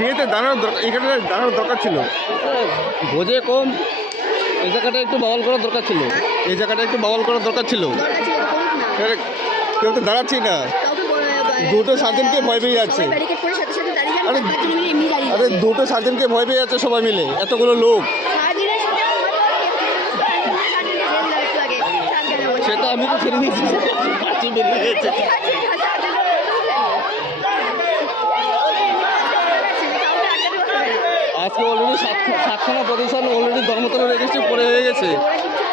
সিঁড়িতে এখানে দাঁড়ানোর দরকার ছিল। বোঝে কম, এই জায়গাটা একটু বাওয়াল করার দরকার ছিল। এই জায়গাটা একটু বাওয়াল করার দরকার ছিল। দরকার ছিল তো করুক না। এখানে কেউ তো দাঁড়াচ্ছি না। কাউকে দুটো সার্জেনকে ভয় পেয়ে যাচ্ছে। সবাই ব্যারিকেড করে সাথে সাথে দাঁড়িয়ে যান, আরে, 5 জন মিলে এমনি দাঁড়িয়ে আরে যান। দুটো সার্জেনকে ভয় পেয়ে যাচ্ছে সবাই মিলে, এতগুলো লোক। সারাদিনের সাথে আমার সারাদিনে ছেড়ে দিলাম একটু আগে। সাত গেলে বসে। সেটা আমি তো ছেড়ে দিয়েছি, পাঁচে বেরিয়ে গেছে। আজকে অলরেডি সাতখানা প্রতিষ্ঠান অলরেডি ধর্মতলা রেজিস্ট্রি পড়ে হয়ে গেছে। ওরা কিচ্ছু